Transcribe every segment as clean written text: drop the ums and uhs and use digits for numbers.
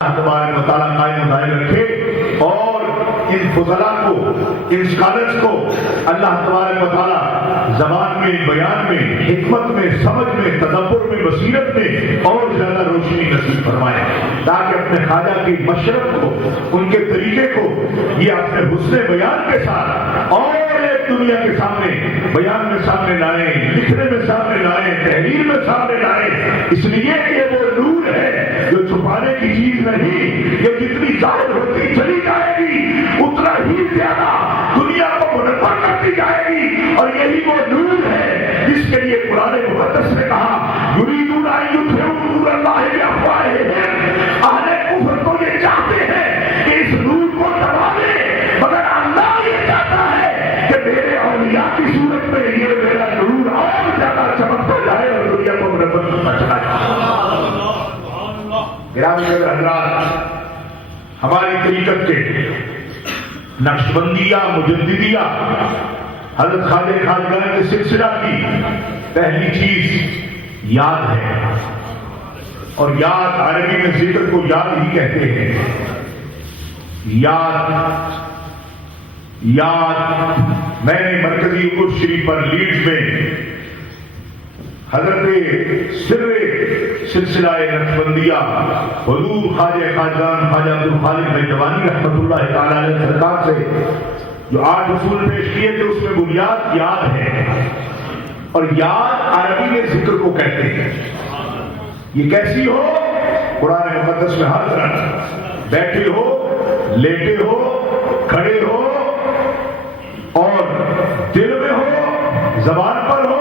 اللہ تبارک و تعالیٰ قائم دائم رکھے اور ان فضلاء کو، ان اسکالرس کو اللہ تبارک و تعالیٰ زبان میں، بیان میں، حکمت میں، سمجھ میں، تدبر میں، بصیرت میں اور زیادہ روشنی نصیب فرمائے تاکہ اپنے خواجہ کی مشرق کو، ان کے طریقے کو یہ اپنے حسن بیان کے ساتھ اور ایک دنیا کے سامنے بیان میں سامنے لائیں، لکھنے میں سامنے لائیں، تحریر میں سامنے لائیں، اس لیے کہ وہ نور ہے جو چھپانے کی چیز نہیں، یہ جتنی ظاہر ہوتی چلی جائے گی اتنا ہی زیادہ دنیا کو منور کرتی جائے گی، اور یہی وہ نور ہے جس کے لیے قرآن مقدس نے کہا یریدون ان یطفئوا نور اللہ بافواہہم، اہل کفر تو یہ چاہتے ہیں کہ اس نور کو دبا دیں، مگر اللہ یہ چاہتا ہے کہ میرے اولیاء کی صورت میں یہ میرا نور اور زیادہ چمکتا جائے اور دنیا کو منور کرتا چلا جائے۔ گرامی حضرات، ہماری طریقت کے نقشبندیہ مجددیہ حضرت خواجہ خواجگان کے سلسلہ کی پہلی چیز یاد ہے، اور یاد عربی میں ذکر کو یاد ہی کہتے ہیں۔ یاد میں نے مرکزی اردو شریف پر لیڈز میں حضرت سر سلسلہ نقشبندیہ حضور خواجہ خواجگان خواجہ عبدالخالق نجوانی رحمۃ اللہ تعالی علیہ سرکار سے جو 8 اصول پیش کیے تھے اس میں بنیاد یاد ہے، اور یاد عربی میں ذکر کو کہتے ہیں۔ یہ کیسی ہو؟ قرآن مقدس میں ہر طرح بیٹھے ہو، لیٹے ہو، کھڑے ہو، اور دل میں ہو، زبان پر ہو،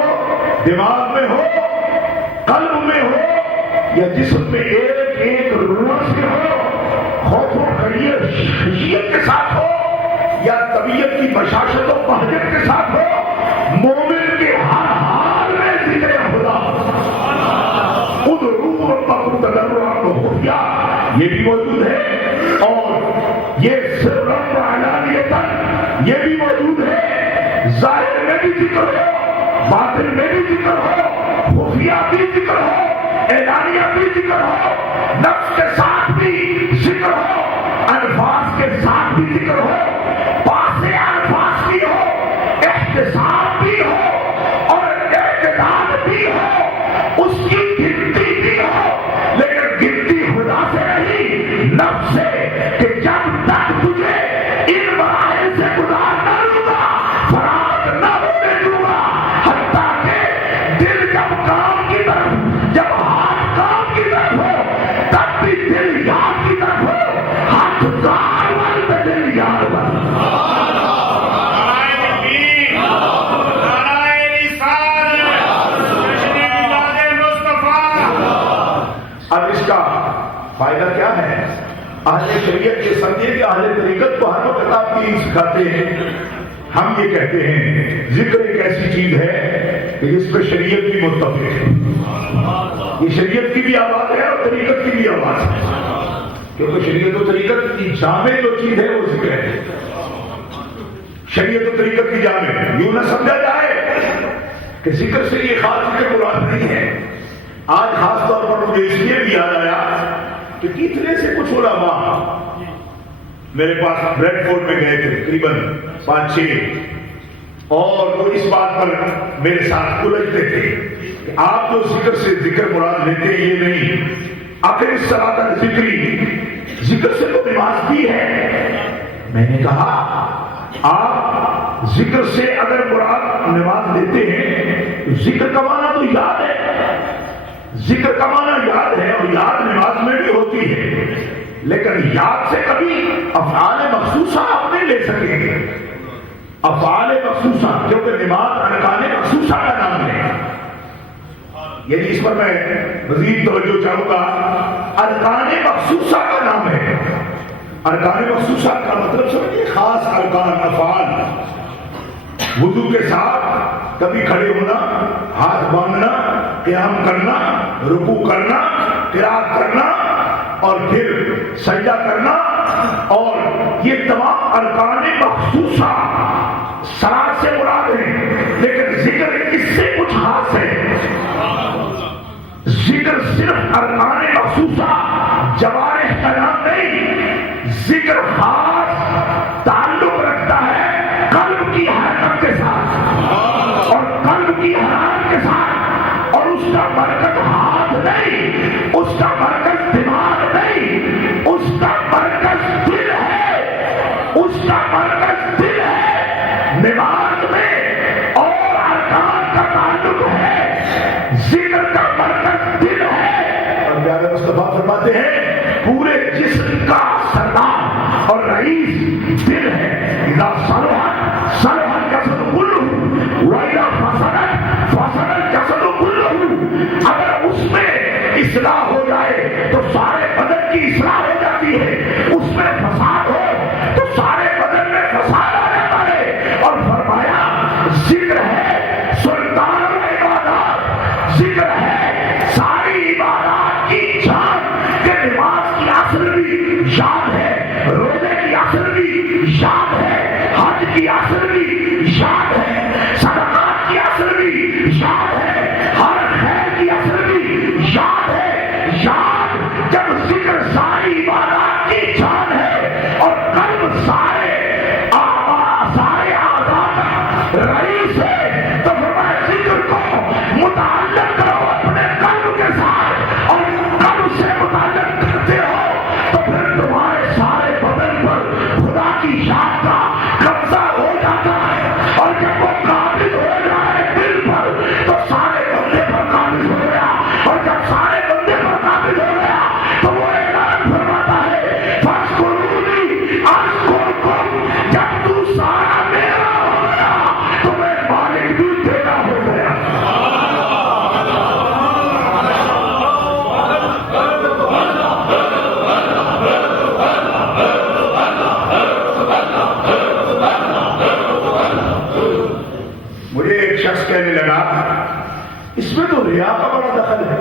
دماغ میں ہو، قلب میں ہو، یا جسم میں ایک ایک روح سے ہو، خوف و خشیت کے ساتھ ہو، یا طبیعت کی بشاشت و بہجت کے ساتھ ہو، مومن کے ہر حال میں ذکر خدا ادعوا ربکم تضرعا وخفیا یہ بھی موجود ہے، اور یہ سرا وعلانیۃ یہ بھی موجود ہے، ظاہر میں بھی ذکر ہو، باطن میں بھی ذکر ہو، خفیہ بھی ذکر ہو، اعلانیہ بھی ذکر ہو، نفس کے ساتھ بھی ذکر ہو، الفاظ کے ساتھ بھی ذکر ہو، پاس الفاظ بھی ہو، احتساب بھی ہو اور اعتداد بھی ہو، اس کی گنتی بھی ہو، لیکن گنتی خدا سے نہیں، نفس سے، کہ جب تک تجھے ان مراحل سے گزار نہ لوں گا فرات نہ ہونے دوں گا، حتیٰ کہ دل جب کام کی طرف، جب ہاتھ کام کی طرف ہو تب بھی دل یاد کی طرف ہو، ہاتھ کار وال پہ دل یاد بن۔ اب اس کا فائدہ کیا ہے؟ اہل شریعت کے سمجھے کہ اہل طریقت کو ہر وقت آپ کی سکھاتے ہیں، ہم یہ کہتے ہیں ذکر ایک ایسی چیز ہے کہ جس پہ شریعت بھی متفق ہے، یہ شریعت کی بھی آواز ہے اور طریقت کی بھی آواز ہے، کیونکہ شریعت و طریقت کی جامع جو چیز ہے وہ ذکر ہے۔ شریعت و طریقت کی جامع یوں نہ سمجھا جائے کہ ذکر سے یہ خاص ذکر مراد نہیں ہے۔ آج خاص طور پر مجھے اس لیے بھی یاد آیا کہ کتنے سے کچھ علماء میرے پاس بریڈ فورڈ میں گئے تھے، تقریباً 5-6، اور وہ اس بات پر میرے ساتھ الجھتے تھے کہ آپ جو ذکر سے ذکر مراد لیتے ہیں یہ نہیں، آخر اس صلاۃ ذکری ذکر سے تو نماز بھی ہے۔ میں نے کہا آپ ذکر سے اگر مراد نماز لیتے ہیں تو ذکر کا معنی تو یاد ہے، ذکر کا معنی یاد ہے، اور یاد نماز میں بھی ہوتی ہے، لیکن یاد سے کبھی افعال مخصوصہ آپ نہیں لے سکیں گے، افعال مخصوصہ، کیونکہ نماز ارکان مخصوصہ کا نام ہے۔ یعنی اس پر میں مزید توجہ چاہوں گا، ارکان مخصوصہ کا نام ہے۔ ارکان مخصوصہ کا مطلب سمجھیے خاص ارکان، افعال، وضو کے ساتھ کبھی کھڑے ہونا، ہاتھ باندھنا، قیام کرنا، رکوع کرنا، قرات کرنا، اور پھر سجدہ کرنا، اور یہ تمام ارکان مخصوصہ صلاۃ سے مراد ہیں، لیکن ذکر اس سے کچھ خاص ہے۔ ذکر صرف ارکان مخصوصہ جوارح کا نام نہیں، ذکر خاص تعلق رکھتا ہے قلب کی حرکت کے ساتھ اور قلب کی حرارت کے ساتھ، اور اس کا مرکز ہاتھ نہیں، اس کا مرکز دماغ نہیں، اس کا مرکز دل ہے، اس کا مرکز دل ہے۔ نماز میں اور ارکان کا تعلق ہے، ذکر کا مرکز دل ہے۔ اور پیارے مصطفیٰ فرماتے ہیں پورے جسم کا سردار اور رئیس دل ہے۔ اذا صلحت صلح الجسد كله واذا فسدت فسد الجسد كله۔ اگر اس میں اصلاح ہو جائے تو سارے بدن کی اصلاح ہو جاتی ہے، اس میں فساد ہو تو سارے بدن میں فساد آ جاتا ہے۔ اور فرمایا ذکر ہے سلطان العبادات، ذکر ہے ساری عبادات کی جان، کہ نماز کی اصل بھی یاد ہے، روزے کی اصل بھی یاد ہے، حج کی اصل بھی یاد ہے، صدقات کی اصل بھی یاد ہے، ہر خیر کی اصل بھی یاد ہے۔ یاد جب ذکر ساری عبادات کی جان ہے اور قلب سارے اعضاء کا رئیس ہے، تو فرمایا ذکر کو متعلق کرو اپنے قلب کے ساتھ، اور قلب سے متعلق کرتے ہو تو پھر تمہارے سارے بدن پر خدا کی یاد کا قبضہ ہو جاتا ہے، اور جب وہ قابض ہو جائے دل پر تو سارے بندے پر قابض ہو گیا، اور جب سارے بندے پر قابض ہو گیا تو وہ اعلان فرماتا ہے فاذکرونی اذکرکم۔ جب تو سارا میرا ہو گیا تو میں مالک بھی تیرا ہو گیا۔ مجھے ایک شخص کہنے لگا اس میں تو ریا کا بڑا دخل ہے،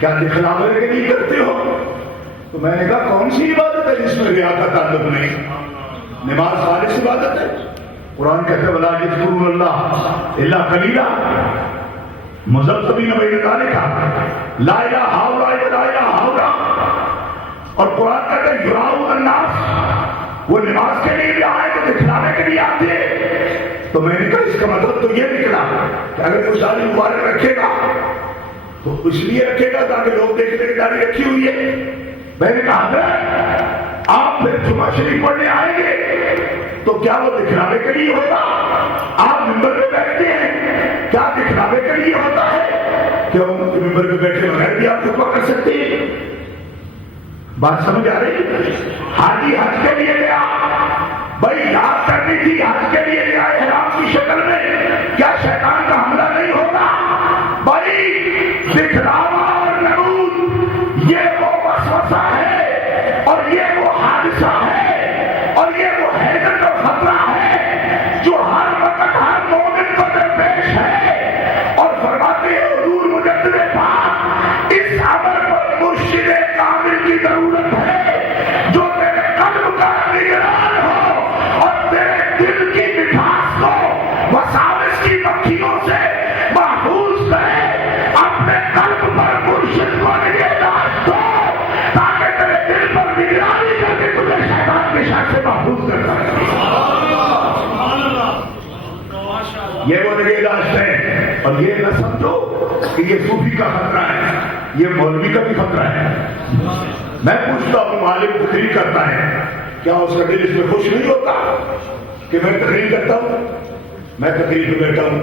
کیا دکھلاوے کے نہیں کرتے ہو؟ تو میں نے کہا کون سی عبادت ہے جس میں ریا کا تعلق نہیں؟ نماز خالص عبادت ہے۔ قرآن کہتے ہیں ولا یذکرون اللہ الا قلیلا مذبذبین بین ذلک لا الہ الا لا الہ الا۔ اور قرآن کہتے ہیں یراؤن الناس، وہ نماز کے لیے بھی آئے تو دکھلانے کے لیے آتے۔ تو میں نے کہا اس کا مطلب تو یہ نکلا کہ اگر کوئی داڑھی مبارک رکھے گا تو اس لیے رکھے گا تاکہ لوگ دیکھنے کی داڑھی رکھی ہوئی ہے۔ میں نے کہا حضرت آپ پھر جمعہ شریف پڑھنے آئیں گے تو کیا وہ دکھلاوے کے لیے ہوگا؟ آپ ممبر پہ بیٹھتے ہیں کیا دکھلاوے کے لیے ہوتا ہے؟ کیا ممبر پہ بیٹھے بغیر بھی آپ خطبہ کر سکتے ہیں؟ بات سمجھ آ رہی؟ حاجی حج کے لیے گیا، بھائی یاد کرنی تھی حج کے لیے گیا احرام کی شکل میں، کیا شیطان کا حملہ نہیں ہوگا؟ بھائی دکھلاوا اور نمود یہ وہ وسوسہ ہے، اور یہ وہ حادثہ ہے، اور یہ وہ حیرت اور خطرہ ہے جو ہر وقت ہر مومن کو درپیش ہے۔ اور فرماتے ہیں حضور مجدد پاک اس عمل پر مرشد کامل کی ضرورت ہے جو تیرے قلب کا نگران ہو اور تیرے دل کی مٹھاس کو وساوس کی مکھیوں سے محفوظ کرے۔ اپنے قلب پر مرشد کو نگہداشت دو تاکہ تیرے دل پر نگرانی کر کے تجھے شیطان کے شر سے محفوظ کر سکے۔ یہ وہ نگہداشت ہے، اور یہ نہ سمجھو کہ یہ صوفی کا خطرہ ہے، یہ مولوی کا بھی خطرہ ہے۔ میں پوچھتا ہوں معلم تقریر کرتا ہے، کیا اس کا دل اس میں خوش نہیں ہوتا کہ میں تقریر کرتا ہوں؟ میں تقریر پہ بیٹھا ہوں،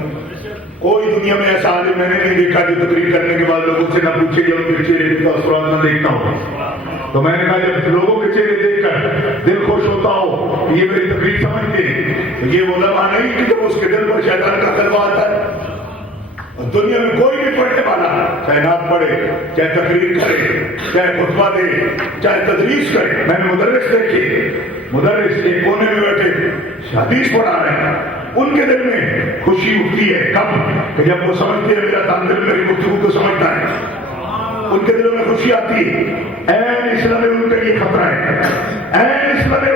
کوئی دنیا میں ایسا عالم میں نے نہیں دیکھا جو تقریر کرنے کے بعد لوگوں سے نہ پوچھے کہ ان کے چہرے کا سراغ نہ دیکھتا ہوں۔ تو میں نے کہا جب لوگوں کے چہرے دیکھ کر دل خوش ہوتا ہو یہ میری تقریر سمجھتے ہیں تو یہ علماء نہیں کہ جب اس کے دل پر شیطان کا غلبہ آتا ہے۔ اور دنیا میں کوئی بھی پڑھنے والا چاہے نعت پڑھے، چاہے تقریر کرے، چاہے خطبہ دے، چاہے تدریس کرے، میں نے مدرس دیکھے، مدرس ایک کونے میں بیٹھے حدیث پڑھا رہے ہیں، ان کے دل میں خوشی اٹھتی ہے کب کہ جب وہ سمجھتے ہیں میرا طالب علم میری گفتگو کو سمجھتا ہے، ان کے دلوں میں خوشی آتی ہے۔ این اسلام ان کے لیے خطرہ ہے، این اسلام